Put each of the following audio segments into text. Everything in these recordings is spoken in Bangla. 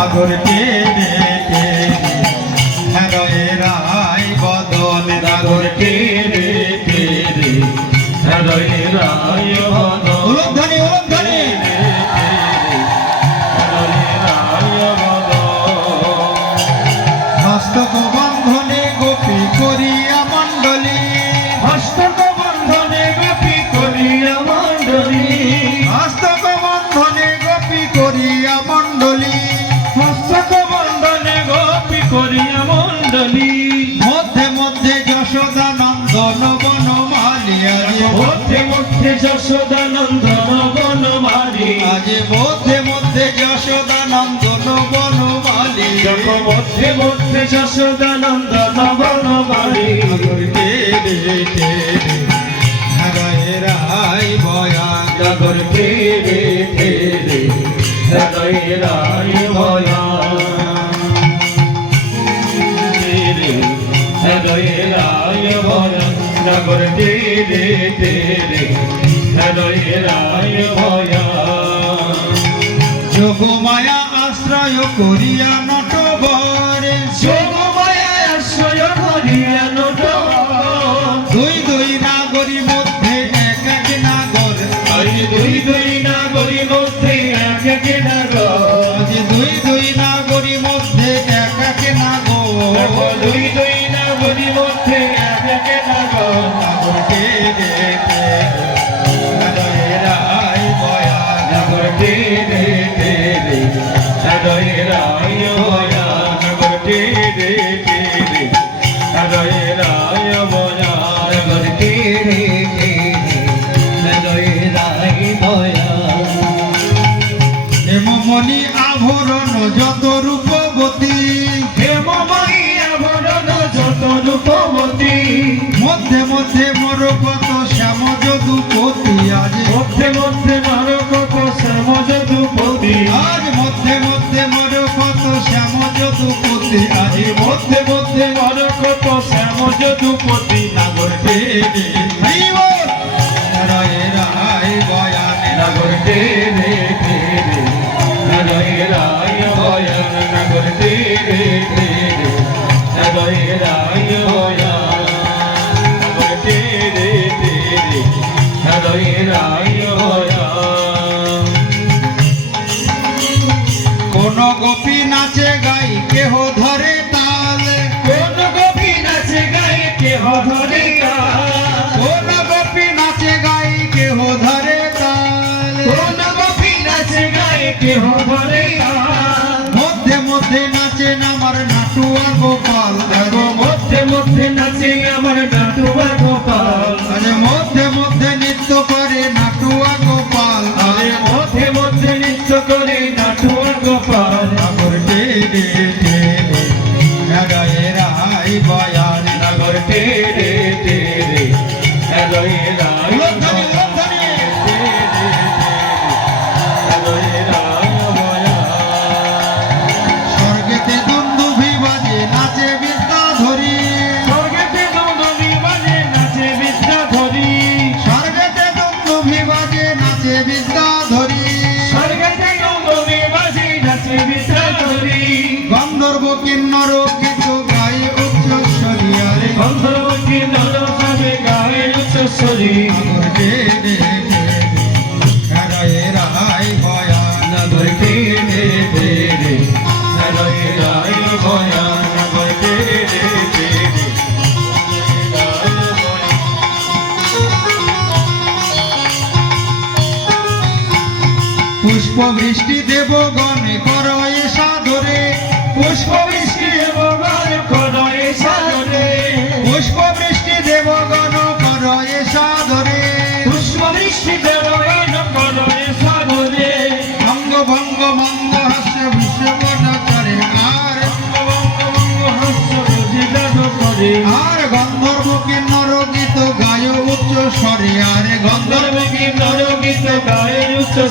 নাগর মণ্ডলী। মধ্যে মধ্যে যশোদা নন্দন বন মালিয়া মধ্যে মধ্যে যশোদানন্দ বন মারি আজ মধ্যে মধ্যে যশোদা নন্দন বন মালিয়া মধ্যে মধ্যে যশোদানন্দ বন মারি টেনে টেনে রায় নগর তেরে তেরে হৃদয় রায় নগর তেরে তেরে হৃদয়ে রায় ভয়া। যোগ মায়া আশ্রয় করিয়া নটবরে যোগমায়া আশ্রয় করিয়া নট দুই দুই নাগরী হেমমণি আভরণ যত রূপবতী। হেমময়ী আভরণ যত রূপবতী। মধ্যে মধ্যে মর যদুপতি আজ মধ্যে মধ্যে মারো কত শ্যাম যদুপতি নাগর হরিব রায় রায়, বয়ানে নগর হৃদয় রায় রায় ভয়ান নগর ভয়ান কোন গোপী নাচে গাই মধ্যে মধ্যে নাচেন আমার নাটুয়া গোপাল। মধ্যে মধ্যে নাচে আমার নাটুয়া গোপাল। আরে মধ্যে মধ্যে নৃত্য করে নাটুয়া গোপাল। আরে মধ্যে মধ্যে নৃত্য করে নাটুয়া গোপাল। পুষ্প বৃষ্টি দেব গণে কর এ সাদরে পুষ্প বৃষ্টি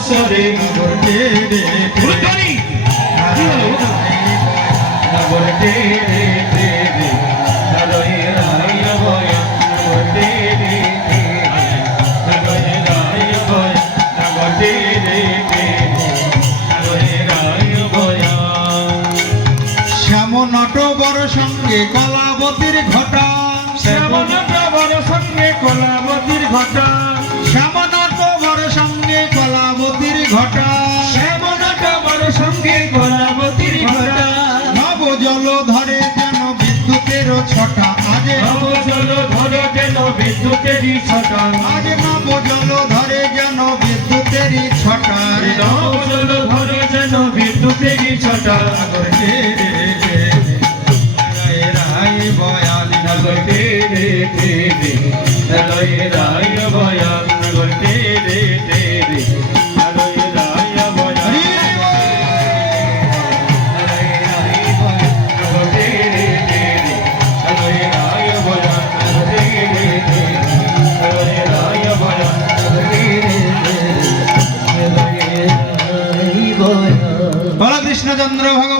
সরে গোটে রে। গোটে রে শ্যাম নট বড় সঙ্গে কলাবতীর ঘট ঘটা। শ্যামনত বর সঙ্গে কলাবতীর ঘটা। নব জল ধরে যেন বিদ্যুতের ছটা। আজ নব জল ধর যেন বিদ্যুতেরই ছটা। আজ নব জল ধরে যেন বিদ্যুতের ছটা। নব জল ধর যেন বিদ্যুতেরই ছটা। তে রে বল কৃষ্ণচন্দ্র ভগবান